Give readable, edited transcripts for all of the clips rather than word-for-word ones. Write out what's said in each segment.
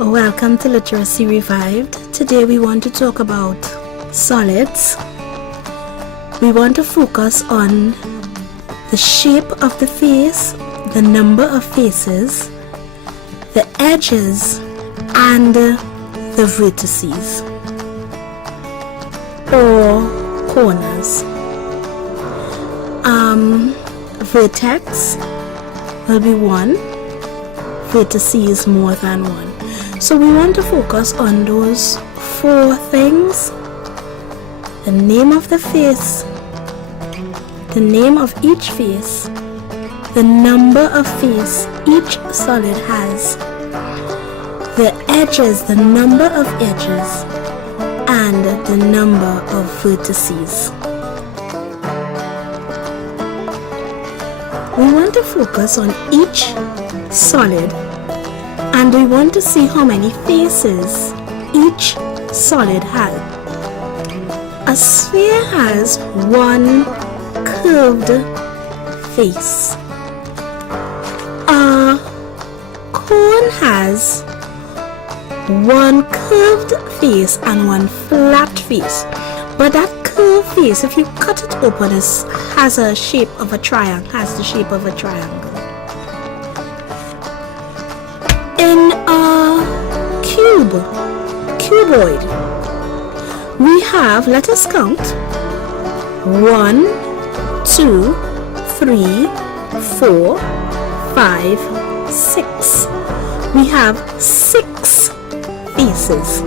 Welcome to Literacy Revived. Today we want to talk about solids. We want to focus on the shape of the face, the number of faces, the edges, and the vertices or corners. Vertex will be one, vertices more than one. So we want to focus on those four things: the name of the face, the name of each face, the number of face each solid has, the edges, the number of edges, and the number of vertices. We want to focus on each solid, and we want to see how many faces each solid has. A sphere has one curved face. A cone has one curved face and one flat face. But that curved face, if you cut it open, has the shape of a triangle. In a cuboid, we have, let us count, 1, 2, 3, 4, 5, 6. We have 6 faces.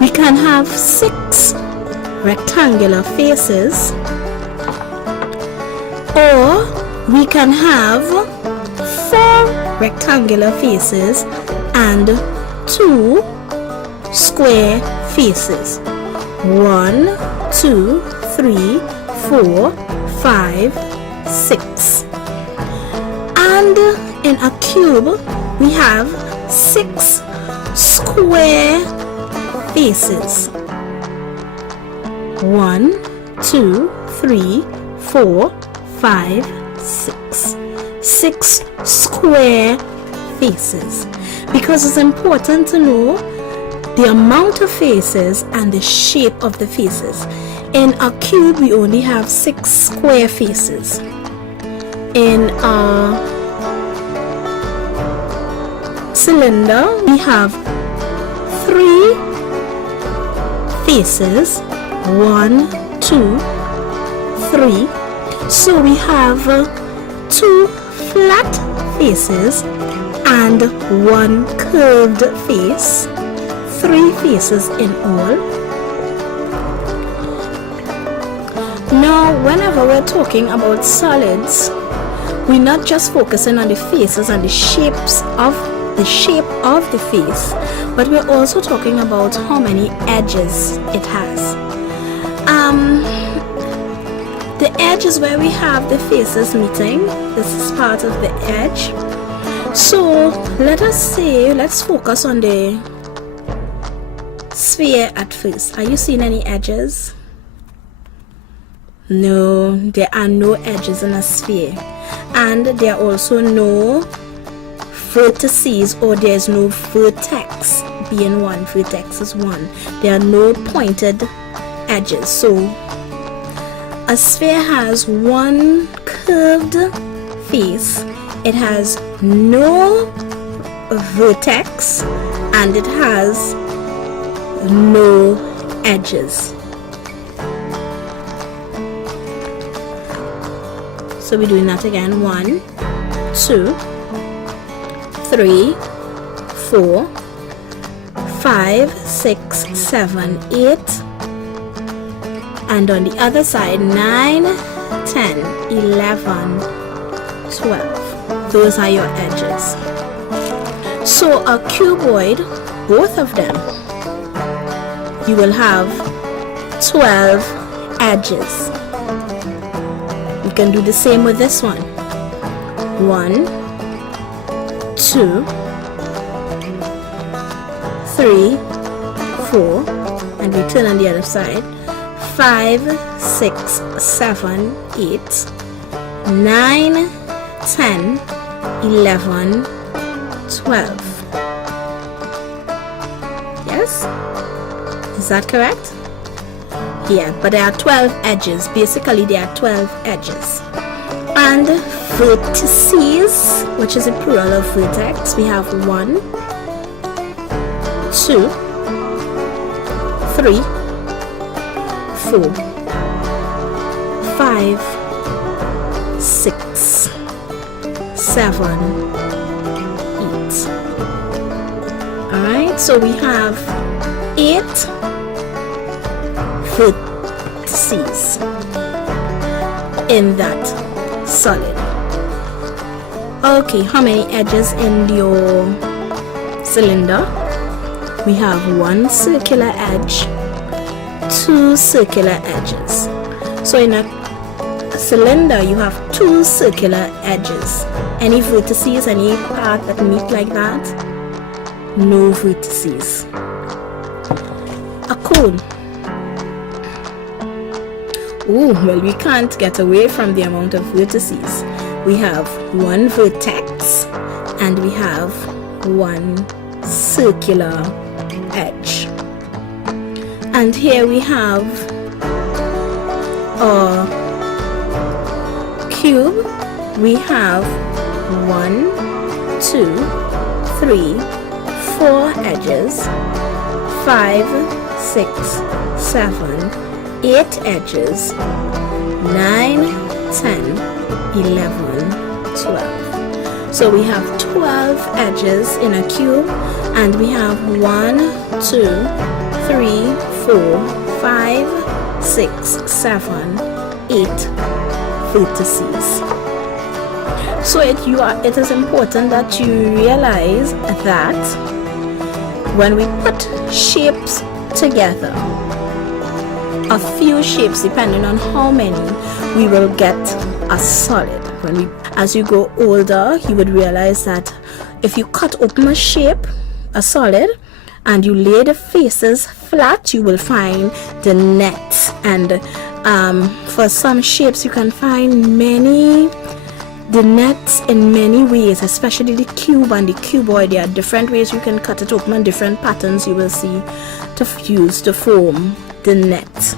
We can have 6 rectangular faces, or we can have 4 rectangular faces and 2 square faces. 1, 2, 3, 4, 5, 6. And in a cube we have 6 square faces. 1, 2, 3, 4, 5, 6. 6 square faces. Because it's important to know the amount of faces and the shape of the faces. In a cube we only have 6 square faces. In a cylinder we have 3 faces. 1, 2, 3. So we have 2 flat faces and 1 curved face. 3 faces in all. Now, whenever we're talking about solids, we're not just focusing on the faces and the shape of the face, but we're also talking about how many edges it has. The edge is where we have the faces meeting. This is part of the edge. So let's focus on the sphere at first. Are you seeing any edges? No, there are no edges in a sphere, and there are also no vertices, or there's no vertex being one. Vertex is one. There are no pointed edges. So a sphere has one curved face, it has no vertex, and it has no edges. So we're doing that again. 1, 2, 3, 4, 5, 6, 7, 8, and on the other side 9, 10, 11, 12. Those are your edges. So a cuboid, both of them, you will have 12 edges. You can do the same with this one. 1, 2, 3, 4, and we turn on the other side. 5, 6, 7, 8, 9, 10, 11, 12. Yes? Is that correct? Yeah, but there are 12 edges. Basically, there are 12 edges. And vertices, which is a plural of vertex, we have 1, 2, 3, 4, 5, 6, 7, 8. Alright, so we have 8 vertices in that solid. Okay, how many edges in your cylinder? We have 1 circular edge, 2 circular edges. So in a cylinder you have 2 circular edges. Any vertices, any part that meet like that? No vertices. A cone. Oh, well, we can't get away from the amount of vertices. We have 1 vertex and we have 1 circular edge. And here we have a cube. We have 1, 2, 3, 4 edges, 5, 6, 7, 8 edges, 9, 10, 11, 12. So we have 12 edges in a cube, and we have 1, 2, 3, 4, 5, 6, 7, 8 vertices. So it is important that you realize that when we put shapes together, a few shapes, depending on how many, we will get a solid. As you grow older, you would realize that if you cut open a shape, a solid, and you lay the faces flat, you will find the net. And for some shapes, you can find the nets in many ways, especially the cube and the cuboid. There are different ways you can cut it open and different patterns you will see to use to form the net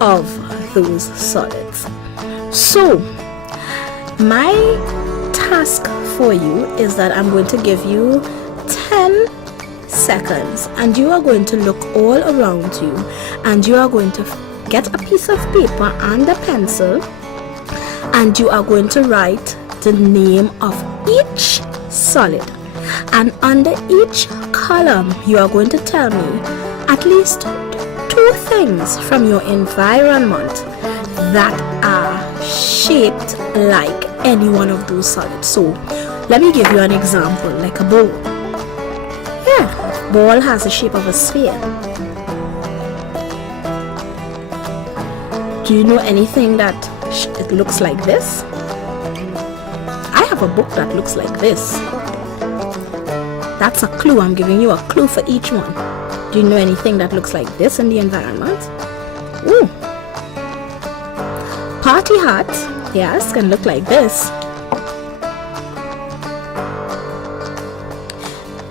of those solids. So my task for you is that I'm going to give you 10 seconds, and you are going to look all around you, and you are going to get a piece of paper and a pencil, and you are going to write the name of each solid, and under each column you are going to tell me at least 2 things from your environment that are shaped like any one of those solids. So let me give you an example, like a bowl. Yeah, ball has the shape of a sphere. Do you know anything that it looks like this? I have a book that looks like this. That's a clue. I'm giving you a clue for each one. Do you know anything that looks like this in the environment? Ooh. Party hat, yes, can look like this.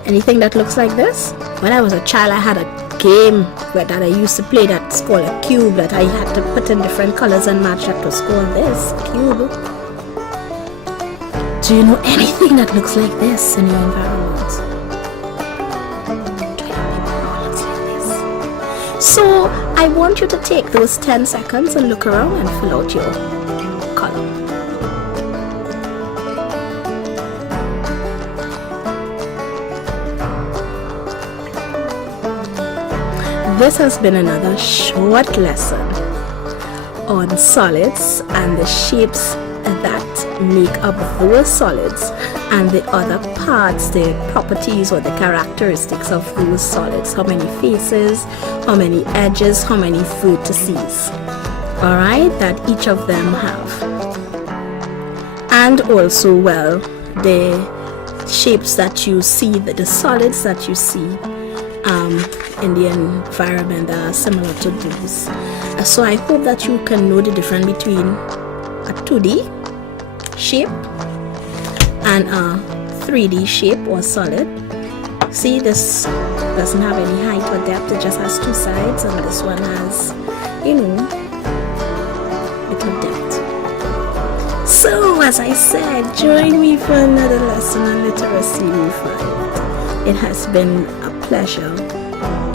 Anything that looks like this? When I was a child, I had a game that I used to play that's called a cube, that I had to put in different colors and match. That was called this cube. Do you know anything that looks like this in your environment? So I want you to take those 10 seconds and look around and fill out your column. This has been another short lesson on solids and the shapes that make up those solids, and the other parts, the properties or the characteristics of those solids. How many faces, how many edges, how many vertices, alright, that each of them have. And also, well, the shapes that you see, the solids that you see in the environment that are similar to those. So I hope that you can know the difference between a 2D shape and a 3D shape or solid. See, this doesn't have any height or depth, it just has two sides, and this one has, you know, bit of depth. So as I said, join me for another lesson on literacy in 5. It has been a pleasure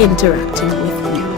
interacting with you.